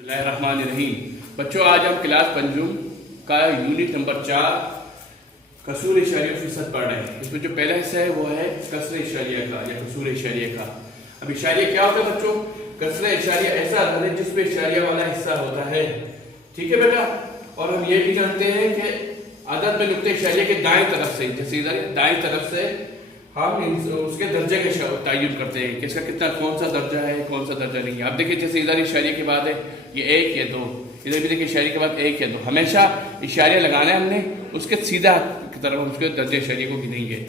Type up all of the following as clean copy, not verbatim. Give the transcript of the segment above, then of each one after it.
بسم اللہ الرحمن الرحیم۔ بچوں آج ہم کلاس پنجم کا یونٹ نمبر 4 کسور اشاریہ فیصد پڑھ رہے ہیں۔ اس میں جو پہلا حصہ ہے وہ ہے کسر اشاریہ کا یا کسور اشاریہ کا۔ اب اشاریہ کیا ہوتا ہے بچوں؟ کسر اشاریہ ایسا عدد ہے جس میں اشاریہ والا حصہ ہوتا ہے، ٹھیک ہے بیٹا؟ اور ہم یہ بھی جانتے ہیں کہ عدد میں نقطہ اشاریہ کے دائیں طرف سے، جیسے ادھر دائیں طرف سے ہم اس کے درجے کا تعین کرتے ہیں کہ اس کا کتنا کون سا درجہ ہے کون سا درجہ نہیں ہے۔ آپ دیکھیں جیسے ادھر اشاریہ کے بعد ہے یہ 1 یا 2، ادھر بھی دیکھیں اشاریہ کے بعد 1 یا 2، ہمیشہ اشاریہ لگانا ہے ہم نے اس کے سیدھا کی طرف، اس کے درجے اشاریہ کو گنیں گے۔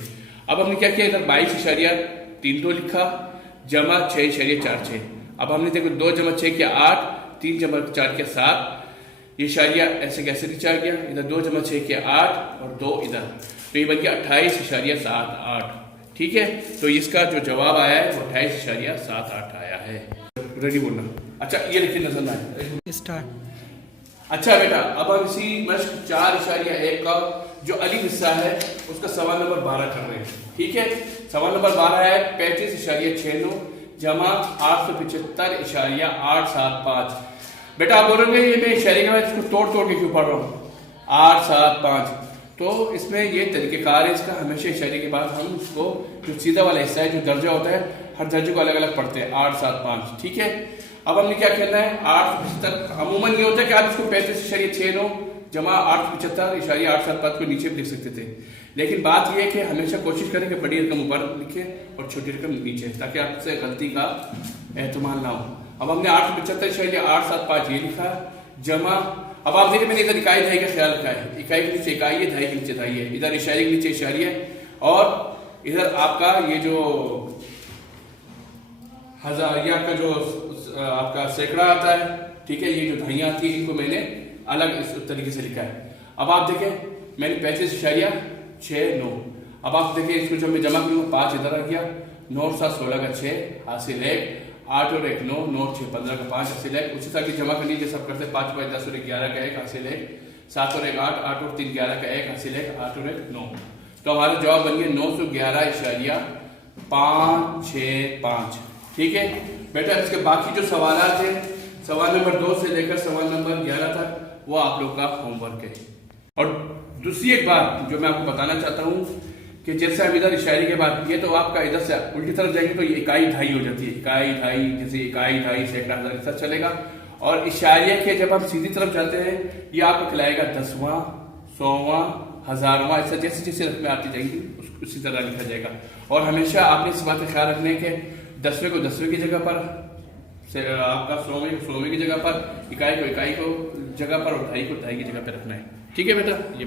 اب ہم نے کیا کیا، ادھر 22.32 لکھا جمع 6.46۔ اب ہم نے دیکھو 2 جمع 6 کیا 8، 3 جمع 4 کیا 7، یہ اشاریہ ایسے کیسے نیچے آ گیا، ادھر 2 جمع 6 کیا 8 اور 2 ادھر، تو یہ بن گیا 28.78، ٹھیک ہے؟ تو اس کا جو جواب آیا ہے وہ 28.78 آیا ہے۔ ریڈی بولنا؟ اچھا یہ لکھیں نظر نہ آئے اسٹارٹ۔ اچھا بیٹا اب ہم اسی مشق 4.1 کا جو الف حصہ ہے اس کا سوال نمبر 12 کر رہے ہیں، ٹھیک ہے؟ سوال نمبر 12 ہے 35.69 جمع 875.875۔ بیٹا آپ بولیں گے یہ میں اشاریہ کے بعد اس کو توڑ کے کیوں پڑھ رہا ہوں 875؟ تو اس میں یہ طریقہ کار ہے اس کا، ہمیشہ اشاریہ کے بعد ہم اس کو جو سیدھا والا حصہ ہے جو درجہ ہوتا ہے ہر درجے کو الگ الگ پڑھتے ہیں 875، ٹھیک ہے؟ اب ہم نے کیا کرنا ہے 875، عموماً یہ ہوتا ہے کہ آپ اس کو 35.69 جمع 875.875 کو نیچے بھی لکھ سکتے تھے، لیکن بات یہ ہے کہ ہمیشہ کوشش کریں کہ بڑی رقم اوپر لکھیں اور چھوٹی رقم نیچے، تاکہ آپ سے غلطی کا احتمال نہ ہو۔ اب ہم نے 875.875 یہ لکھا جمع، اب آپ دیکھیں میں نے ادھر اکائی دہائی کا خیال رکھا ہے، اکائی کے نیچے اکائی ہے، دہائی کے نیچے دہائی ہے، ادھر اشاریہ کے نیچے اشاریہ ہے، اور ادھر آپ کا یہ جو ہزاریہ کا جو آپ کا سینکڑا آتا ہے، ٹھیک ہے؟ یہ جو دہائیاں آتی ہیں ان کو میں نے الگ اس طریقے سے لکھا ہے۔ اب آپ دیکھیں میں نے 35.69، اب آپ دیکھیں اس کو جب میں جمع کروں 5 ادھر آ گیا، 9 اور 7 16 کا 6 حاصل 1، 8 اور 1 9، 9 اور 6 15 کا 5 حاصل 1، اسی طرح کی جمع کرنی جیسے آپ کرتے ہیں 5 5 10 اور 1 11 کا 1 حاصل 1، 7 اور 1 8، 8 اور 3 11 کا 1 حاصل 1، 8 اور 1 9، تو ہمارا جواب بن گیا 911.565، ٹھیک ہے بیٹا؟ اس کے باقی جو سوالات ہیں سوال نمبر 2 سے لے کر سوال نمبر 11 تک وہ آپ لوگ کا ہوم ورک ہے۔ اور دوسری ایک بات جو میں آپ کو بتانا چاہتا ہوں کہ جیسے ہم ادھر اشاریہ کے بعد یہ تو آپ کا ادھر سے الٹی طرف جائیں گے تو یہ اکائی دہائی ہو جاتی ہے، اکائی دہائی، جیسے اکائی دہائی سینکڑا ہزار کے ساتھ چلے گا، اور اشاریہ کے جب ہم سیدھی طرف جاتے ہیں یہ آپ کو کھلائے گا 10واں 100واں 1000واں، ایسا جیسے جیسے رقمیں آتی جائیں گی اسی طرح لکھا جائے گا۔ اور ہمیشہ آپ نے اس بات کا خیال رکھنا ہے کہ 10ویں کو 10ویں کی جگہ پر، آپ کا 100ویں کی جگہ پر، اکائی کو اکائی کو جگہ پر اور دہائی کو دہائی کی جگہ پہ رکھنا ہے، ٹھیک ہے بیٹا؟ یہ